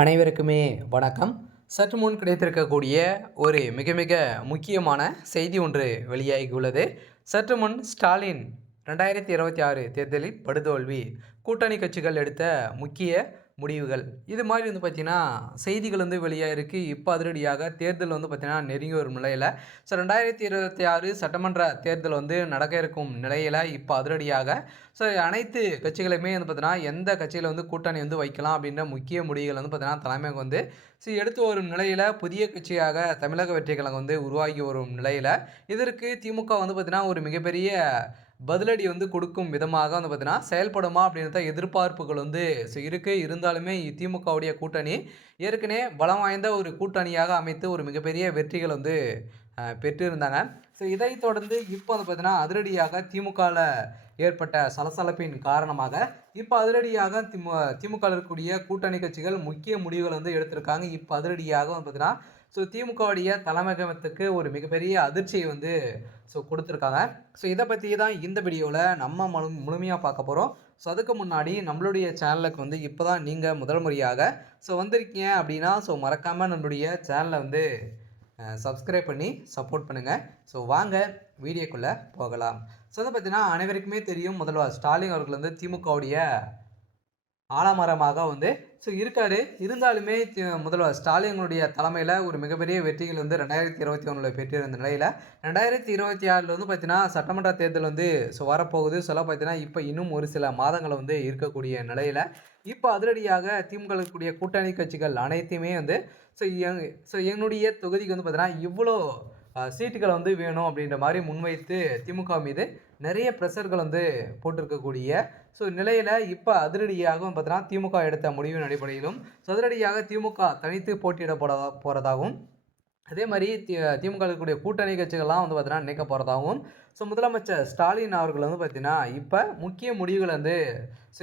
அனைவருக்குமே வணக்கம். சற்று முன் கிடைத்திருக்கக்கூடிய ஒரு மிக மிக முக்கியமான செய்தி ஒன்று வெளியாகியுள்ளது. சற்று முன் ஸ்டாலின் 2026 தேர்தலில் படுதோல்வி, கூட்டணி கட்சிகள் எடுத்த முக்கிய முடிவுகள், இது மாதிரி பார்த்தீங்கன்னா செய்திகள் வெளியாகிருக்கு. இப்போ அதிரடியாக தேர்தல் பார்த்தீங்கன்னா நெருங்கி வரும் நிலையில், 2026 சட்டமன்ற தேர்தல் நடக்க இருக்கும் நிலையில் இப்போ அதிரடியாக அனைத்து கட்சிகளுமே பார்த்தீங்கன்னா எந்த கட்சியில் கூட்டணி வைக்கலாம் அப்படின்ற முக்கிய முடிவுகள் பார்த்தீங்கன்னா தலைமையாக எடுத்து வரும் நிலையில், புதிய கட்சியாக தமிழக வெற்றி கழகம் உருவாகி வரும் நிலையில், இதற்கு திமுக பார்த்தீங்கன்னா ஒரு மிகப்பெரிய பதிலடி கொடுக்கும் விதமாக பார்த்தீங்கன்னா செயல்படுமா அப்படின்ற எதிர்பார்ப்புகள் இருக்கு. இருந்தாலுமே திமுகவுடைய கூட்டணி ஏற்கனவே பலம் வாய்ந்த ஒரு கூட்டணியாக அமைத்து ஒரு மிகப்பெரிய வெற்றிகள் பெற்றிருந்தாங்க. இதைத் தொடர்ந்து இப்போ பார்த்தீங்கன்னா அதிரடியாக திமுகவில் ஏற்பட்ட சலசலப்பின் காரணமாக இப்போ அதிரடியாக திமுக இருக்கக்கூடிய கூட்டணி கட்சிகள் முக்கிய முடிவுகள் எடுத்திருக்காங்க. இப்போ அதிரடியாக பார்த்தீங்கன்னா திமுகவுடைய தலைமையகத்துக்கு ஒரு மிகப்பெரிய அதிர்ச்சியை கொடுத்துருக்காங்க. இதை பற்றி தான் இந்த வீடியோவில் நம்ம முழுமையாக பார்க்க போகிறோம். அதுக்கு முன்னாடி நம்மளுடைய சேனலுக்கு இப்போ தான் நீங்கள் முதல் முறையாக வந்திருக்கீங்க அப்படின்னா மறக்காமல் நம்மளுடைய சேனலை சப்ஸ்கிரைப் பண்ணி சப்போர்ட் பண்ணுங்கள். வாங்க வீடியோக்குள்ளே போகலாம். பார்த்தீங்கன்னா அனைவருக்குமே தெரியும், முதல்வர் ஸ்டாலின் அவர்கள் திமுகவுடைய ஆலமரமாக இருக்காரு. இருந்தாலுமே முதல்வர் ஸ்டாலினுடைய தலைமையில் ஒரு மிகப்பெரிய வெற்றிகள் 2021 பெற்றிருந்த நிலையில், 2026 பார்த்தீங்கன்னா சட்டமன்ற தேர்தல் வரப்போகுது. சொல்ல பார்த்தீங்கன்னா இப்போ இன்னும் ஒரு சில மாதங்கள் இருக்கக்கூடிய நிலையில், இப்போ அதிரடியாக திமுக இருக்கக்கூடிய கூட்டணி கட்சிகள் அனைத்தையுமே என்னுடைய தொகுதிக்கு பார்த்தீங்கன்னா இவ்வளோ சீட்டுகள் வேணும் அப்படின்ற மாதிரி முன்வைத்து திமுக மீது நிறைய ப்ரெஷர்கள் போட்டிருக்கக்கூடிய நிலையில் இப்போ அதிரடியாகவும் பார்த்தீங்கன்னா திமுக எடுத்த முடிவின் அடிப்படையிலும் அதிரடியாக திமுக தனித்து போட்டியிட போகிறதாகவும், அதே மாதிரி திமுக இருக்கக்கூடிய கூட்டணி கட்சிகள்லாம் பார்த்தீங்கன்னா நினைக்க போகிறதாகவும் முதலமைச்சர் ஸ்டாலின் அவர்கள் பார்த்தீங்கன்னா இப்போ முக்கிய முடிவுகள்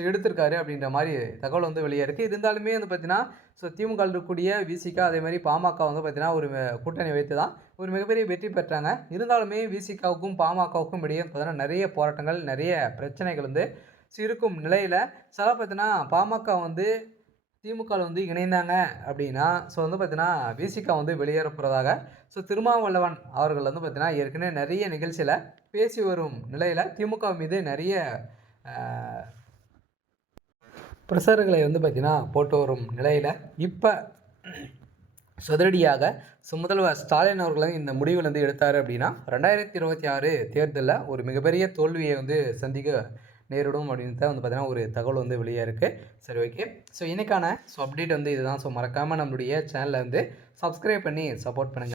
எடுத்திருக்காரு அப்படின்ற மாதிரி தகவல் வெளியே இருக்குது. இருந்தாலுமே பார்த்தீங்கன்னா திமுக இருக்கக்கூடிய விசிக, அதே மாதிரி பாமக பார்த்தீங்கன்னா ஒரு கூட்டணி வைத்து தான் ஒரு மிகப்பெரிய வெற்றி பெற்றாங்க. இருந்தாலுமே விசிகாவுக்கும் பாமகவுக்கும் இடையே பார்த்தீங்கன்னா நிறைய போராட்டங்கள், நிறைய பிரச்சனைகள் இருக்கும் நிலையில் பார்த்தீங்கன்னா பாமக திமுக இணைந்தாங்க அப்படின்னா பார்த்தீங்கன்னா விசிக வெளியேற போகிறதாக திருமாவளவன் அவர்கள் பார்த்தீங்கன்னா ஏற்கனவே நிறைய நிகழ்ச்சியில் பேசி வரும் நிலையில் திமுக மீது நிறைய பிரஷர்களை பார்த்தீங்கன்னா போட்டு வரும் நிலையில் இப்போ சதுரடியாக முதல்வர் ஸ்டாலின் அவர்கள் இந்த முடிவில் எடுத்தார் அப்படின்னா 2026 தேர்தலில் ஒரு மிகப்பெரிய தோல்வியை சந்திக்க நேரிடும் அப்படின்னு தான் பார்த்தீங்கன்னா ஒரு தகவல் வெளியே இருக்குது. சரி, ஓகே. இன்றைக்கான அப்டேட் இதுதான். மறக்காமல் நம்மளுடைய சேனலை சப்ஸ்கிரைப் பண்ணி சப்போர்ட் பண்ணுங்கள்.